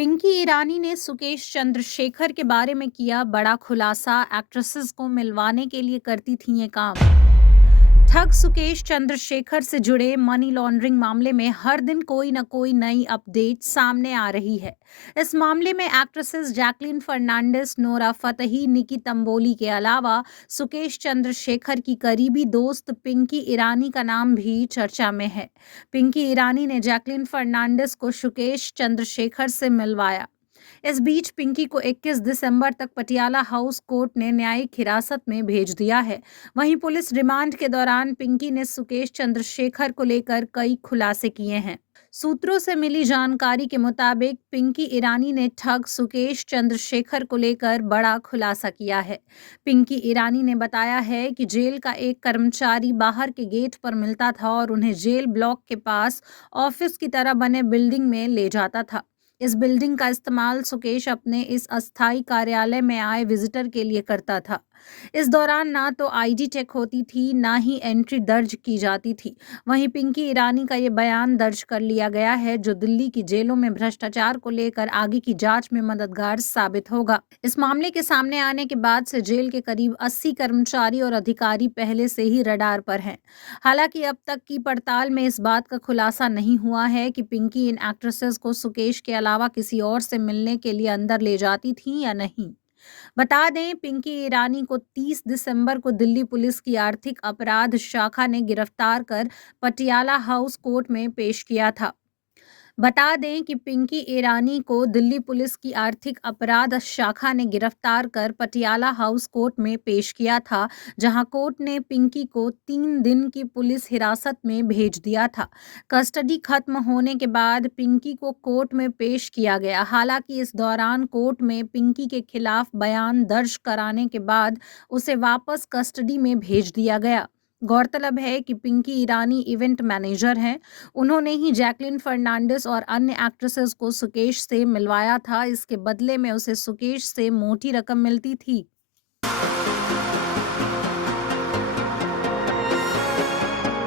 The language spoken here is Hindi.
पिंकी ईरानी ने सुकेश चंद्रशेखर के बारे में किया बड़ा खुलासा। एक्ट्रेसेस को मिलवाने के लिए करती थी ये काम। ठग सुकेश चंद्रशेखर से जुड़े मनी लॉन्ड्रिंग मामले में हर दिन कोई न कोई नई अपडेट सामने आ रही है। इस मामले में actresses Jacqueline Fernandez, Nora Fatehi, Nikki Tamboli के अलावा सुकेश चंद्रशेखर की करीबी दोस्त पिंकी ईरानी का नाम भी चर्चा में है। पिंकी ईरानी ने जैकलीन फर्नांडिस को सुकेश चंद्रशेखर से मिलवाया। इस बीच पिंकी को 21 दिसंबर तक पटियाला हाउस कोर्ट ने न्यायिक हिरासत में भेज दिया है। वहीं पुलिस रिमांड के दौरान पिंकी ने सुकेश चंद्रशेखर को लेकर कई खुलासे किए हैं। सूत्रों से मिली जानकारी के मुताबिक पिंकी ईरानी ने ठग सुकेश चंद्रशेखर को लेकर बड़ा खुलासा किया है। पिंकी ईरानी ने बताया है कि जेल का एक कर्मचारी बाहर के गेट पर मिलता था और उन्हें जेल ब्लॉक के पास ऑफिस की तरह बने बिल्डिंग में ले जाता था। इस बिल्डिंग का इस्तेमाल सुकेश अपने इस अस्थायी कार्यालय में आए विजिटर के लिए करता था। इस दौरान ना तो आईडी चेक होती थी, ना ही एंट्री दर्ज की जाती थी। वहीं पिंकी ईरानी का ये बयान दर्ज कर लिया गया है, जो दिल्ली की जेलों में भ्रष्टाचार को लेकर आगे की जांच में मददगार साबित होगा। इस मामले के सामने आने के बाद से जेल के करीब 80 कर्मचारी और अधिकारी पहले से ही रडार पर हैं। हालांकि अब तक की पड़ताल में इस बात का खुलासा नहीं हुआ है कि पिंकी इन एक्ट्रेसेस को सुकेश के अलावा किसी और से मिलने के लिए अंदर ले जाती थी या नहीं। बता दें, पिंकी ईरानी को 30 दिसंबर को दिल्ली पुलिस की आर्थिक अपराध शाखा ने गिरफ्तार कर पटियाला हाउस कोर्ट में पेश किया था। बता दें कि पिंकी ईरानी को दिल्ली पुलिस की आर्थिक अपराध शाखा ने गिरफ्तार कर पटियाला हाउस कोर्ट में पेश किया था, जहां कोर्ट ने पिंकी को 3 दिन की पुलिस हिरासत में भेज दिया था। कस्टडी खत्म होने के बाद पिंकी को कोर्ट में पेश किया गया। हालांकि इस दौरान कोर्ट में पिंकी के खिलाफ बयान दर्ज कराने के बाद उसे वापस कस्टडी में भेज दिया गया। गौरतलब है कि पिंकी ईरानी इवेंट मैनेजर हैं। उन्होंने ही जैकलीन फर्नांडिस और अन्य एक्ट्रेसेस को सुकेश से मिलवाया था। इसके बदले में उसे सुकेश से मोटी रकम मिलती थी।